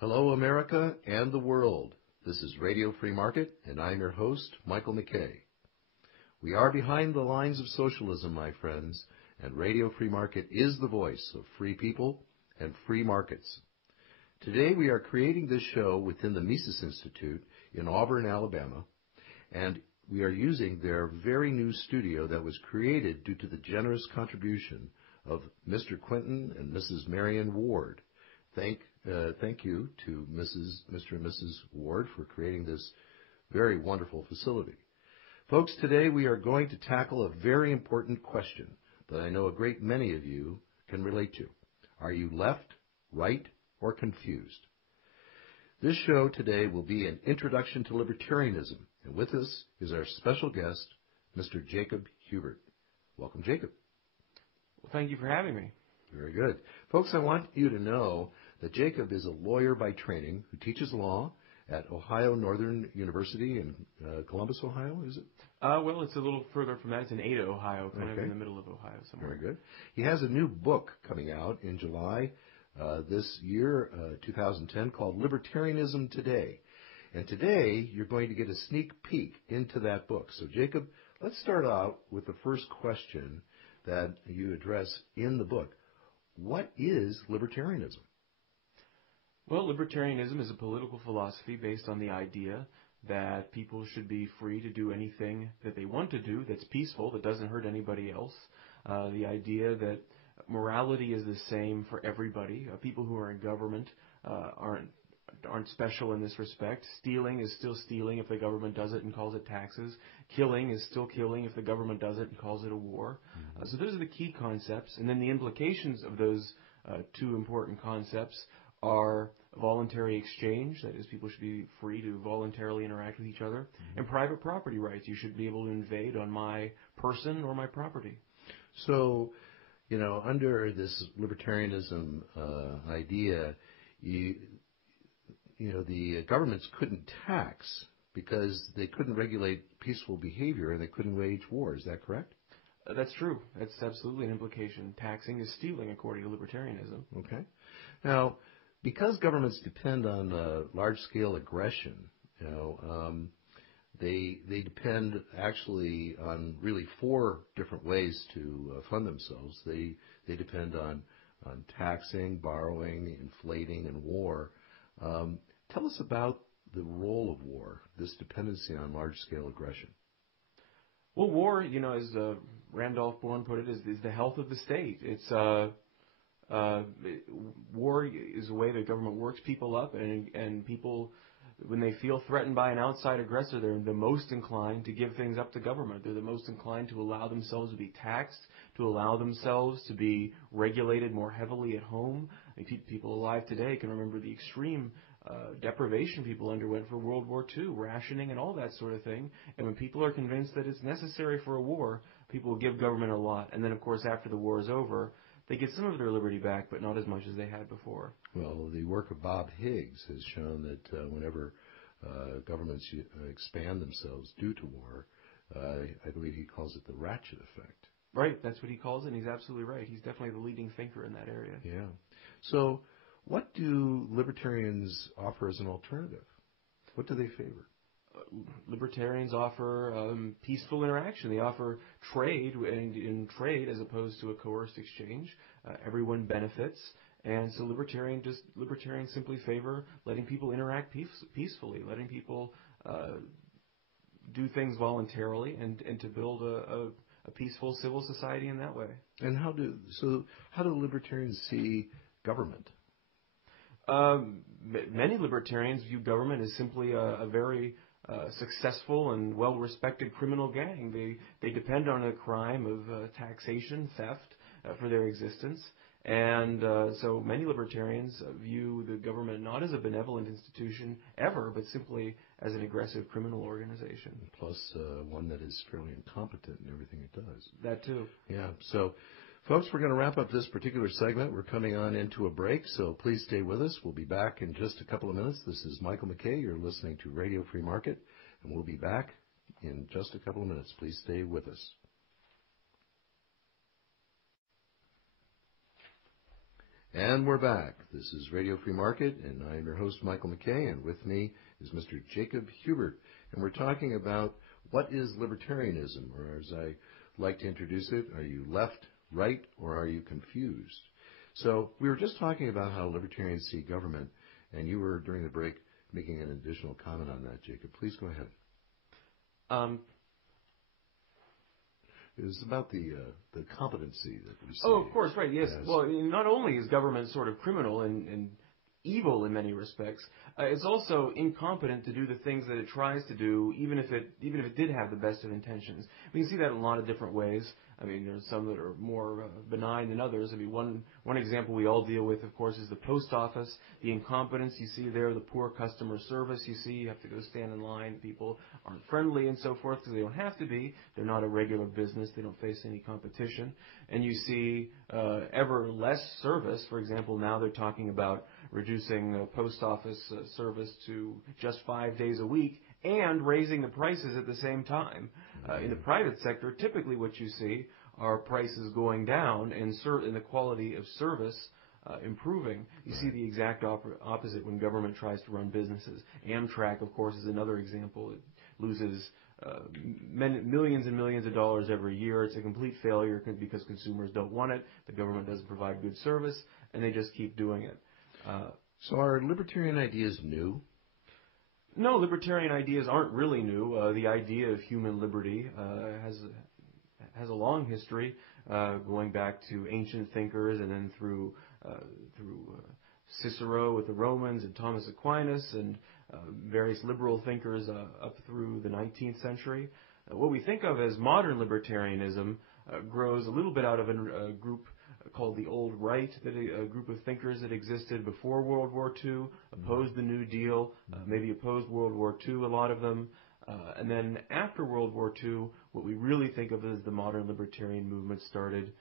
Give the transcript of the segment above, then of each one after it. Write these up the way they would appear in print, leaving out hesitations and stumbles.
Hello, America and the world. This is Radio Free Market, and I'm your host, Michael McKay. We are behind the lines of socialism, my friends, and Radio Free Market is the voice of free people and free markets. Today we are creating this show within the Mises Institute in Auburn, Alabama, and we are using their very new studio that was created due to the generous contribution of Mr. Quentin and Mrs. Marion Ward. Thank you to Mr. and Mrs. Ward for creating this very wonderful facility. Folks, today we are going to tackle a very important question that I know a great many of you can relate to. Are you left, right, or confused? This show today will be an introduction to libertarianism, and with us is our special guest, Mr. Jacob Huebert. Welcome, Jacob. Well, thank you for having me. Very good. Folks, I want you to know that Jacob is a lawyer by training who teaches law at Ohio Northern University in Columbus, Ohio, is it? Well, it's a little further from that. It's in Ada, Ohio, kind of in the middle of Ohio somewhere. Very good. He has a new book coming out in July this year, 2010, called Libertarianism Today. And today, you're going to get a sneak peek into that book. So, Jacob, let's start out with the first question that you address in the book. What is libertarianism? Well, libertarianism is a political philosophy based on the idea that people should be free to do anything that they want to do that's peaceful, that doesn't hurt anybody else. The idea that morality is the same for everybody. People who are in government aren't special in this respect. Stealing is still stealing if the government does it and calls it taxes. Killing is still killing if the government does it and calls it a war. So those are the key concepts. And then the implications of those two important concepts are voluntary exchange, that is, people should be free to voluntarily interact with each other, and private property rights. You should be able to invade on my person or my property. So, under this libertarianism idea, the governments couldn't tax because they couldn't regulate peaceful behavior and they couldn't wage war. Is that correct? That's true. That's absolutely an implication. Taxing is stealing, according to libertarianism. Okay. Now, because governments depend on large-scale aggression, they depend actually on really four different ways to fund themselves. They depend on taxing, borrowing, inflating, and war. Tell us about the role of war, this dependency on large-scale aggression. Well, war, as Randolph Bourne put it, is the health of the state. It's war is a way that government works people up, and people, when they feel threatened by an outside aggressor, they're the most inclined to give things up to government. They're the most inclined to allow themselves to be taxed, to allow themselves to be regulated more heavily at home. People alive today can remember the extreme deprivation people underwent for World War II, rationing and all that sort of thing. And when people are convinced that it's necessary for a war, people will give government a lot. And then, of course, after the war is over, they get some of their liberty back, but not as much as they had before. Well, the work of Bob Higgs has shown that whenever governments expand themselves due to war, I believe he calls it the ratchet effect. Right, that's what he calls it, and he's absolutely right. He's definitely the leading thinker in that area. Yeah. So what do libertarians offer as an alternative? What do they favor? Libertarians offer peaceful interaction. They offer trade, and in trade as opposed to a coerced exchange, everyone benefits. And so libertarians simply favor letting people interact peacefully, letting people do things voluntarily, and to build a peaceful civil society in that way. And how do libertarians see government? Many libertarians view government as simply a very successful and well-respected criminal gang. They depend on a crime of taxation, theft, for their existence. And so many libertarians view the government not as a benevolent institution ever, but simply as an aggressive criminal organization. Plus one that is fairly incompetent in everything it does. That too. Yeah. So, folks, we're going to wrap up this particular segment. We're coming on into a break, so please stay with us. We'll be back in just a couple of minutes. This is Michael McKay. You're listening to Radio Free Market, and we'll be back in just a couple of minutes. Please stay with us. And we're back. This is Radio Free Market, and I'm your host, Michael McKay, and with me is Mr. Jacob Huebert. And we're talking about what is libertarianism, or as I like to introduce it, are you left, right, or are you confused? So we were just talking about how libertarians see government, and you were, during the break, making an additional comment on that, Jacob. Please go ahead. It was about the competency that we see. Oh, of course, right, yes. Well, not only is government sort of criminal and evil in many respects, it's also incompetent to do the things that it tries to do, even if it did have the best of intentions. We can see that in a lot of different ways. I mean, there's some that are more benign than others. I mean, one example we all deal with, of course, is the post office. The incompetence you see there, the poor customer service you see. You have to go stand in line. People aren't friendly and so forth because they don't have to be. They're not a regular business. They don't face any competition. And you see ever less service. For example, now they're talking about reducing post office service to just 5 days a week and raising the prices at the same time. In the private sector, typically what you see are prices going down and the quality of service improving. You see the exact opposite when government tries to run businesses. Amtrak, of course, is another example. It loses millions and millions of dollars every year. It's a complete failure because consumers don't want it. The government doesn't provide good service, and they just keep doing it. So are libertarian ideas new? No, libertarian ideas aren't really new. The idea of human liberty has a long history, going back to ancient thinkers and then through Cicero with the Romans and Thomas Aquinas and various liberal thinkers up through the 19th century. What we think of as modern libertarianism grows a little bit out of a group called the Old Right, a group of thinkers that existed before World War II, opposed the New Deal, maybe opposed World War II, a lot of them. And then after World War II, what we really think of as the modern libertarian movement started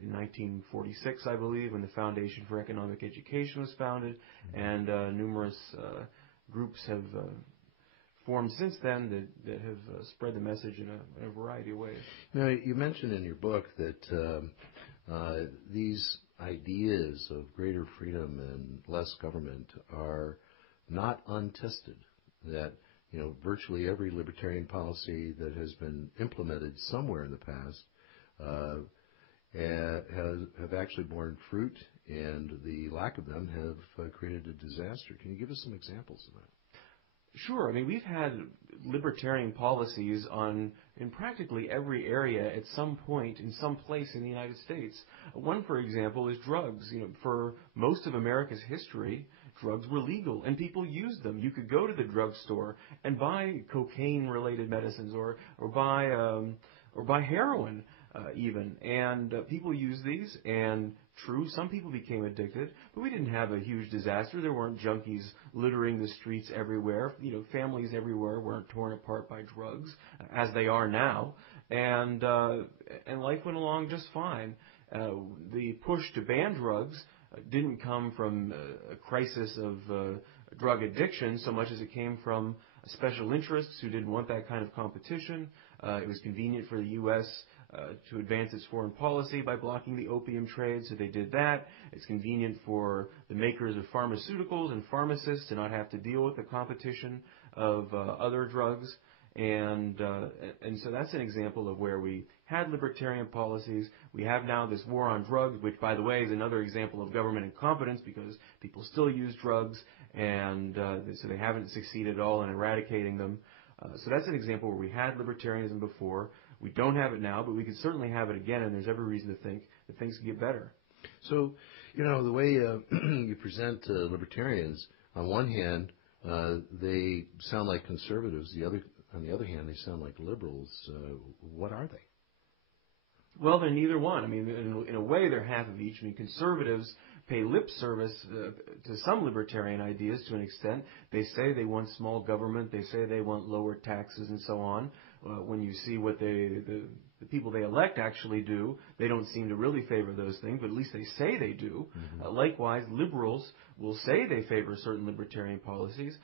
in 1946, I believe, when the Foundation for Economic Education was founded, and numerous groups have formed since then that have spread the message in a variety of ways. Now, you mentioned in your book that these ideas of greater freedom and less government are not untested, that virtually every libertarian policy that has been implemented somewhere in the past have actually borne fruit, and the lack of them have created a disaster. Can you give us some examples of that? Sure. I mean, we've had libertarian policies in practically every area at some point in some place in the United States. One, for example, is drugs. For most of America's history, drugs were legal and people used them. You could go to the drugstore and buy cocaine-related medicines or buy heroin even. And people used these, and true, some people became addicted, but we didn't have a huge disaster. There weren't junkies littering the streets everywhere. Families everywhere weren't torn apart by drugs, as they are now. And life went along just fine. The push to ban drugs didn't come from a crisis of drug addiction so much as it came from special interests who didn't want that kind of competition. It was convenient for the U.S. To advance its foreign policy by blocking the opium trade, so they did that. It's convenient for the makers of pharmaceuticals and pharmacists to not have to deal with the competition of other drugs. And so that's an example of where we had libertarian policies. We have now this war on drugs, which, by the way, is another example of government incompetence because people still use drugs, and so they haven't succeeded at all in eradicating them. So that's an example where we had libertarianism before. We don't have it now, but we could certainly have it again, and there's every reason to think that things can get better. So, the way you present libertarians, on one hand, they sound like conservatives. On the other hand, they sound like liberals. What are they? Well, they're neither one. I mean, in a way, they're half of each. I mean, conservatives pay lip service to some libertarian ideas to an extent. They say they want small government. They say they want lower taxes and so on. When you see what the people they elect actually do, they don't seem to really favor those things, but at least they say they do. Mm-hmm. Likewise, liberals will say they favor certain libertarian policies.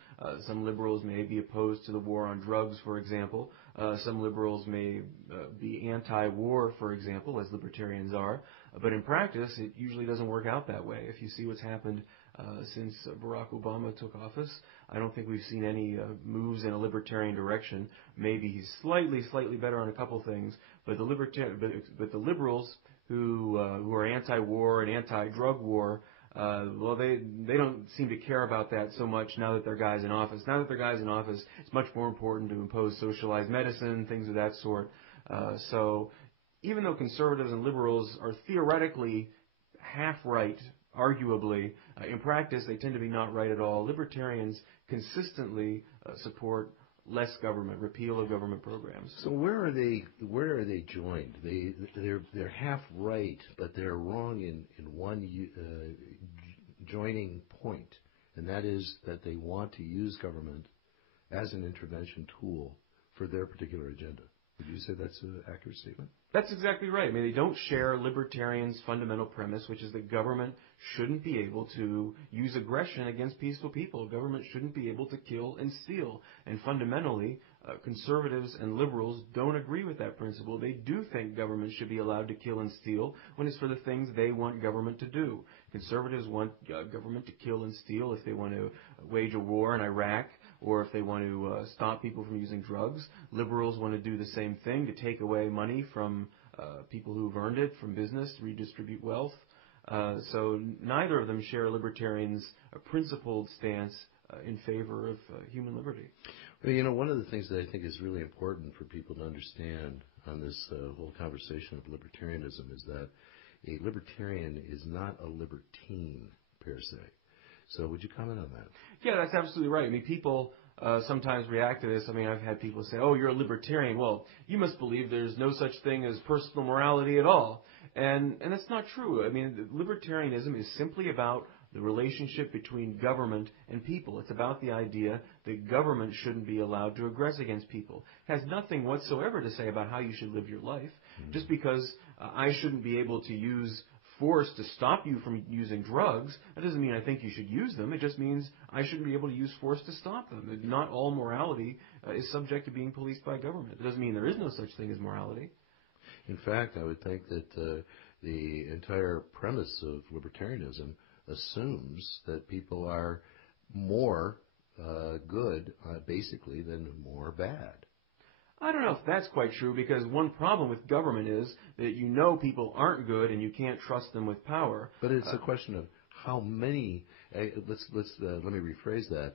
Some liberals may be opposed to the war on drugs, for example. Some liberals may be anti-war, for example, as libertarians are. But in practice, it usually doesn't work out that way. If you see what's happened since Barack Obama took office, I don't think we've seen any moves in a libertarian direction. Maybe he's slightly better on a couple things, but the liberals who are anti-war and anti-drug war, well, they don't seem to care about that so much now that their guy's in office. Now that their guy's in office, it's much more important to impose socialized medicine, things of that sort. So even though conservatives and liberals are theoretically half right, arguably, in practice they tend to be not right at all. Libertarians consistently support less government, repeal of government programs. So where are they joined? They're half right, but they're wrong in one joining point, and that is that they want to use government as an intervention tool for their particular agenda. Would you say that's an accurate statement? That's exactly right. I mean, they don't share libertarians' fundamental premise, which is that government shouldn't be able to use aggression against peaceful people. Government shouldn't be able to kill and steal. And fundamentally, conservatives and liberals don't agree with that principle. They do think government should be allowed to kill and steal when it's for the things they want government to do. Conservatives want government to kill and steal if they want to wage a war in Iraq, or if they want to stop people from using drugs. Liberals want to do the same thing, to take away money from people who've earned it, from business, redistribute wealth. So neither of them share libertarians' principled stance in favor of human liberty. Well, you know, one of the things that I think is really important for people to understand on this whole conversation of libertarianism is that a libertarian is not a libertine, per se. So would you comment on that? Yeah, that's absolutely right. I mean, people sometimes react to this. I mean, I've had people say, oh, you're a libertarian. Well, you must believe there's no such thing as personal morality at all. And that's not true. I mean, libertarianism is simply about the relationship between government and people. It's about the idea that government shouldn't be allowed to aggress against people. It has nothing whatsoever to say about how you should live your life. Mm-hmm. Just because I shouldn't be able to use force to stop you from using drugs, that doesn't mean I think you should use them. It just means I shouldn't be able to use force to stop them. Not all morality is subject to being policed by government. It doesn't mean there is no such thing as morality. In fact, I would think that the entire premise of libertarianism assumes that people are more good, basically, than more bad. I don't know if that's quite true, because one problem with government is that you know people aren't good and you can't trust them with power. But it's a question of how many. Let me rephrase that.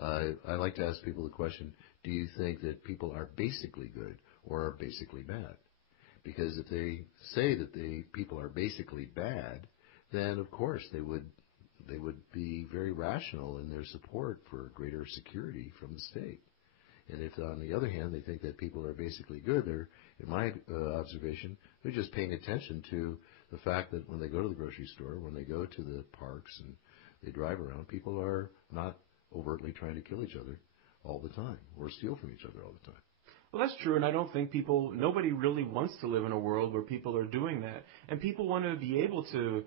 I like to ask people the question: do you think that people are basically good or are basically bad? Because if they say that people are basically bad, then of course they would be very rational in their support for greater security from the state. And if, on the other hand, they think that people are basically good, they're, in my observation, they're just paying attention to the fact that when they go to the grocery store, when they go to the parks and they drive around, people are not overtly trying to kill each other all the time or steal from each other all the time. Well, that's true, and I don't think nobody really wants to live in a world where people are doing that. And people want to be able to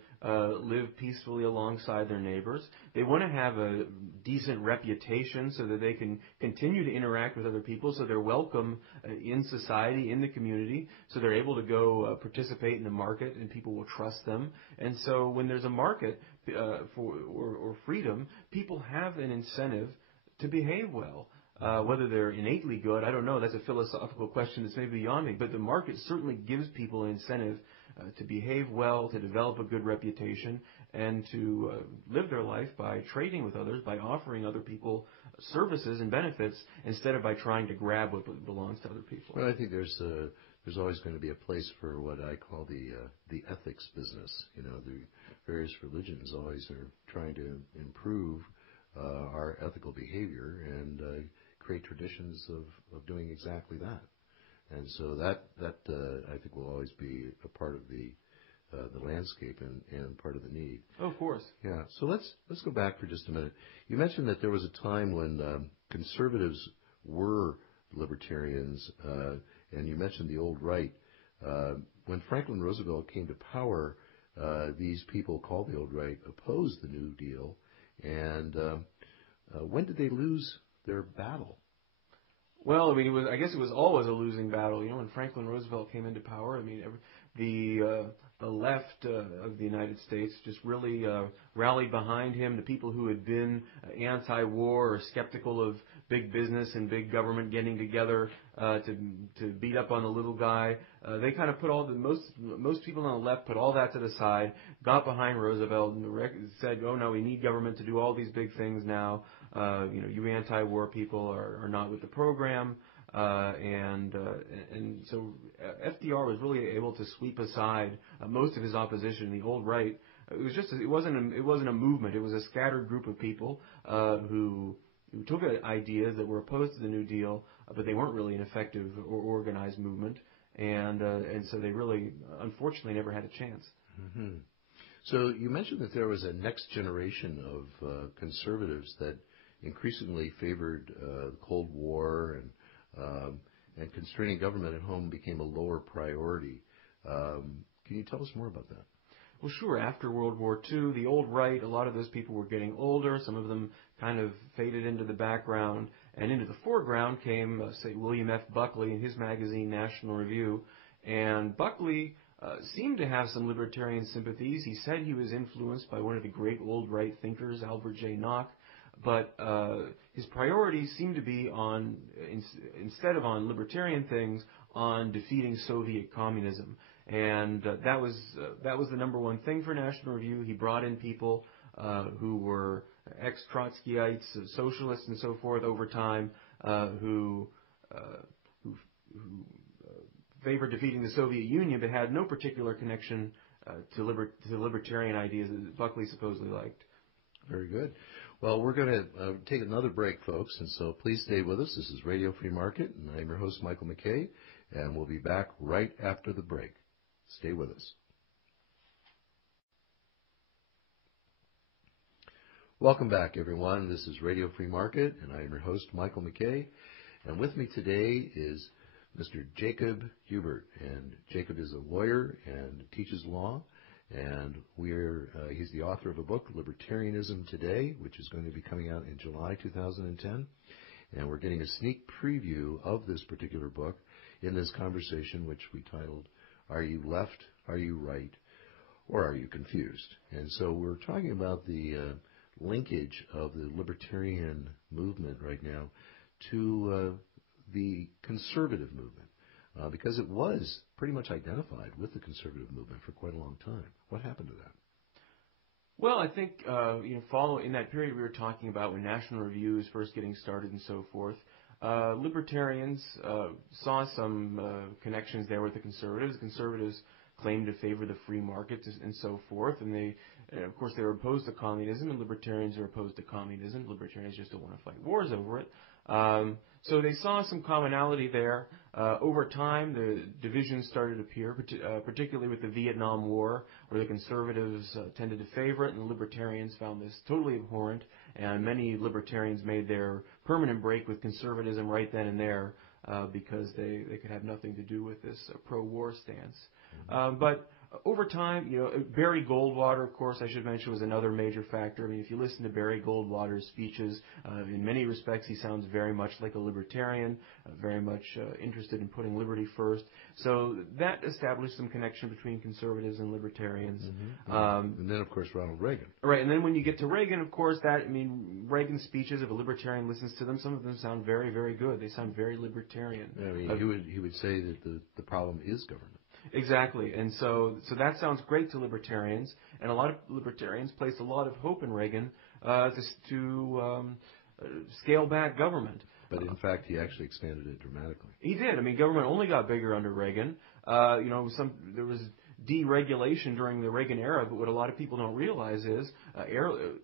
live peacefully alongside their neighbors. They want to have a decent reputation so that they can continue to interact with other people, so they're welcome in society, in the community, so they're able to go participate in the market and people will trust them. And so when there's a market or freedom, people have an incentive to behave well. Whether they're innately good, I don't know. That's a philosophical question that's maybe beyond me. But the market certainly gives people an incentive to behave well, to develop a good reputation, and to live their life by trading with others, by offering other people services and benefits, instead of by trying to grab what belongs to other people. Well, I think there's always going to be a place for what I call the ethics business. You know, the various religions always are trying to improve our ethical behavior and create traditions of doing exactly that. And so that I think will always be a part of the landscape and part of the need. Oh, of course. Yeah. So let's go back for just a minute. You mentioned that there was a time when conservatives were libertarians, and you mentioned the old right. When Franklin Roosevelt came to power, these people called the old right opposed the New Deal. And when did they lose their battle? Well, I mean, I guess it was always a losing battle. You know, when Franklin Roosevelt came into power, I mean, the left of the United States just really rallied behind him. The people who had been anti-war or skeptical of big business and big government getting together to beat up on the little guy, they kind of put most people on the left put all that to the side, got behind Roosevelt and said, "Oh no, we need government to do all these big things now. You anti-war people are not with the program." And so FDR was really able to sweep aside most of his opposition. The old right, it wasn't a movement. It was a scattered group of people who took ideas that were opposed to the New Deal, but they weren't really an effective or organized movement, and so they really, unfortunately, never had a chance. Mm-hmm. So you mentioned that there was a next generation of conservatives that increasingly favored the Cold War and constraining government at home became a lower priority. Can you tell us more about that? Well, sure. After World War II, the old right, a lot of those people were getting older. Some of them kind of faded into the background. And into the foreground came, say, William F. Buckley and his magazine, National Review. And Buckley seemed to have some libertarian sympathies. He said he was influenced by one of the great old right thinkers, Albert J. Nock. But his priorities seemed to be on, instead of on libertarian things, on defeating Soviet communism. And that was the number one thing for National Review. He brought in people who were ex-Trotskyites, socialists, and so forth over time, who favored defeating the Soviet Union, but had no particular connection to libertarian ideas that Buckley supposedly liked. Very good. Well, we're going to take another break, folks, and so please stay with us. This is Radio Free Market, and I'm your host, Michael McKay, and we'll be back right after the break. Stay with us. Welcome back, everyone. This is Radio Free Market, and I am your host, Michael McKay, and with me today is Mr. Jacob Huebert, and Jacob is a lawyer and teaches law. And he's the author of a book, Libertarianism Today, which is going to be coming out in July 2010. And we're getting a sneak preview of this particular book in this conversation, which we titled, Are You Left, Are You Right, or Are You Confused? And so we're talking about the linkage of the libertarian movement right now to the conservative movement. Because it was pretty much identified with the conservative movement for quite a long time. What happened to that? Well, I think in that period we were talking about when National Review was first getting started and so forth, libertarians saw some connections there with the conservatives. The conservatives claimed to favor the free market and so forth, and of course, they were opposed to communism, and libertarians are opposed to communism. Libertarians just don't want to fight wars over it. So they saw some commonality there. Over time, the divisions started to appear, particularly with the Vietnam War, where the conservatives tended to favor it, and the libertarians found this totally abhorrent. And many libertarians made their permanent break with conservatism right then and there because they could have nothing to do with this pro-war stance. But over time, Barry Goldwater, of course, I should mention, was another major factor. I mean, if you listen to Barry Goldwater's speeches, in many respects, he sounds very much like a libertarian, very much interested in putting liberty first. So that established some connection between conservatives and libertarians. And then, of course, Ronald Reagan. Right, and then when you get to Reagan, of course, Reagan's speeches, if a libertarian listens to them, some of them sound very, very good. They sound very libertarian. I mean, he would say that the problem is government. Exactly, and so that sounds great to libertarians, and a lot of libertarians placed a lot of hope in Reagan to scale back government. But in fact, he actually expanded it dramatically. He did. I mean, government only got bigger under Reagan. There was deregulation during the Reagan era, but what a lot of people don't realize is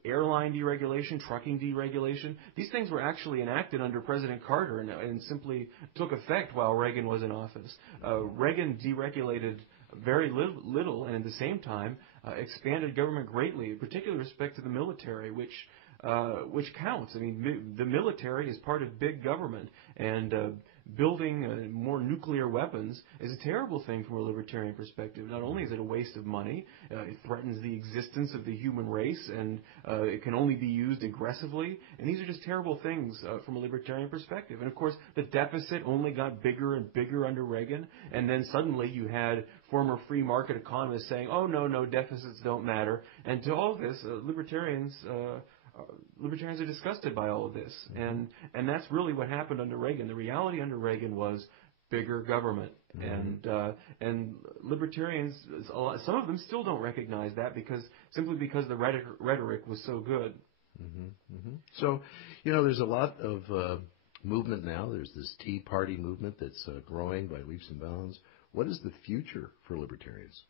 airline deregulation, trucking deregulation, these things were actually enacted under President Carter and simply took effect while Reagan was in office. Reagan deregulated very little and at the same time expanded government greatly, particularly with respect to the military, which counts. I mean, the military is part of big government, and building more nuclear weapons is a terrible thing from a libertarian perspective. Not only is it a waste of money, it threatens the existence of the human race, and it can only be used aggressively. And these are just terrible things from a libertarian perspective. And of course, the deficit only got bigger and bigger under Reagan, and then suddenly you had former free market economists saying, "Oh no, deficits don't matter." And to all of this, libertarians are disgusted by all of this, and that's really what happened under Reagan. The reality under Reagan was bigger government, and libertarians, some of them still don't recognize that simply because the rhetoric was so good. So, there's a lot of movement now. There's this Tea Party movement that's growing by leaps and bounds. What is the future for libertarians?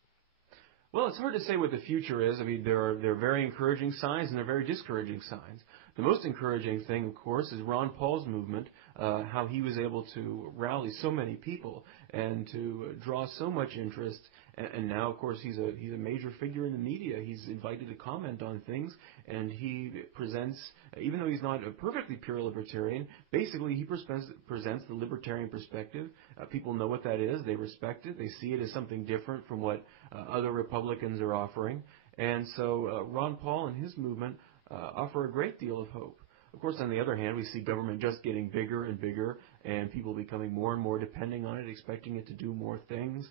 Well, it's hard to say what the future is. I mean, there are very encouraging signs and there are very discouraging signs. The most encouraging thing, of course, is Ron Paul's movement, how he was able to rally so many people and to draw so much interest. And now, of course, he's a major figure in the media. He's invited to comment on things, and he presents, even though he's not a perfectly pure libertarian, basically he presents the libertarian perspective. People know what that is. They respect it. They see it as something different from what other Republicans are offering. And so Ron Paul and his movement offer a great deal of hope. Of course, on the other hand, we see government just getting bigger and bigger, and people becoming more and more depending on it, expecting it to do more things.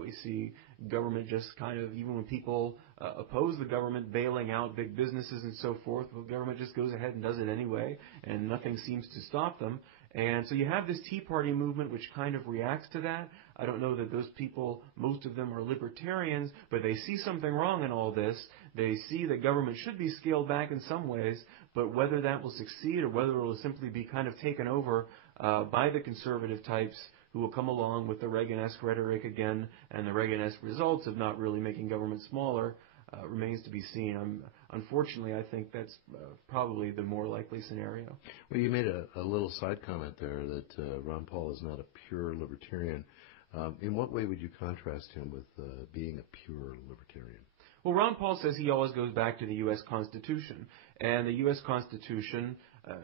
We see government just kind of, even when people oppose the government, bailing out big businesses and so forth, well, government just goes ahead and does it anyway, and nothing seems to stop them. And so you have this Tea Party movement which kind of reacts to that. I don't know that those people, most of them are libertarians, but they see something wrong in all this. They see that government should be scaled back in some ways, but whether that will succeed or whether it will simply be kind of taken over by the conservative types who will come along with the Reagan-esque rhetoric again and the Reagan-esque results of not really making government smaller, remains to be seen. Unfortunately, I think that's probably the more likely scenario. Well, you made a little side comment there that Ron Paul is not a pure libertarian. In what way would you contrast him with being a pure libertarian? Well, Ron Paul says he always goes back to the U.S. Constitution, and the U.S. Constitution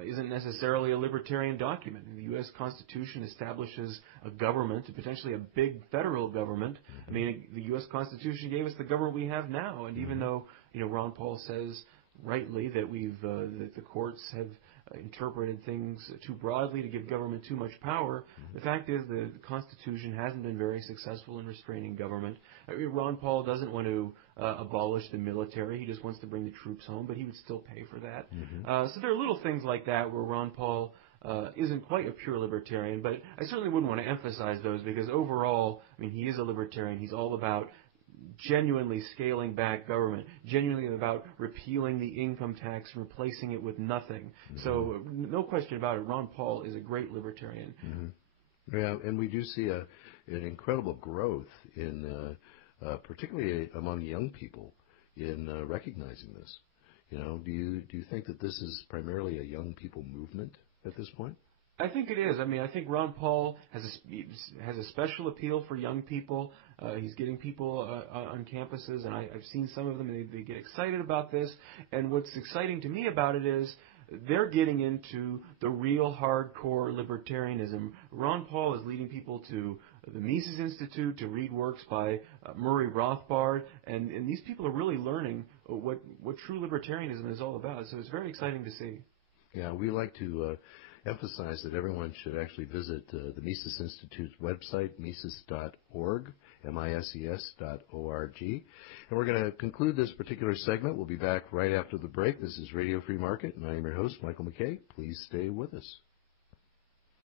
isn't necessarily a libertarian document. The U.S. Constitution establishes a government, potentially a big federal government. I mean, the U.S. Constitution gave us the government we have now, and even though Ron Paul says rightly that that the courts have interpreted things too broadly to give government too much power, the fact is the Constitution hasn't been very successful in restraining government. I mean, Ron Paul doesn't want to abolish the military. He just wants to bring the troops home, but he would still pay for that. So there are little things like that where Ron Paul isn't quite a pure libertarian, but I certainly wouldn't want to emphasize those because overall, I mean, he is a libertarian. He's all about genuinely scaling back government, genuinely about repealing the income tax and replacing it with nothing. So no question about it, Ron Paul is a great libertarian. Yeah, and we do see an incredible growth in, particularly among young people, in recognizing this. Do you think that this is primarily a young people movement at this point? I think it is. I mean, I think Ron Paul has a special appeal for young people. He's getting people on campuses, and I've seen some of them, and they get excited about this. And what's exciting to me about it is they're getting into the real hardcore libertarianism. Ron Paul is leading people to the Mises Institute to read works by Murray Rothbard, and these people are really learning what true libertarianism is all about. So it's very exciting to see. Yeah, we like to emphasize that everyone should actually visit the Mises Institute's website, mises.org, mises.org. And we're going to conclude this particular segment. We'll be back right after the break. This is Radio Free Market, and I am your host, Michael McKay. Please stay with us.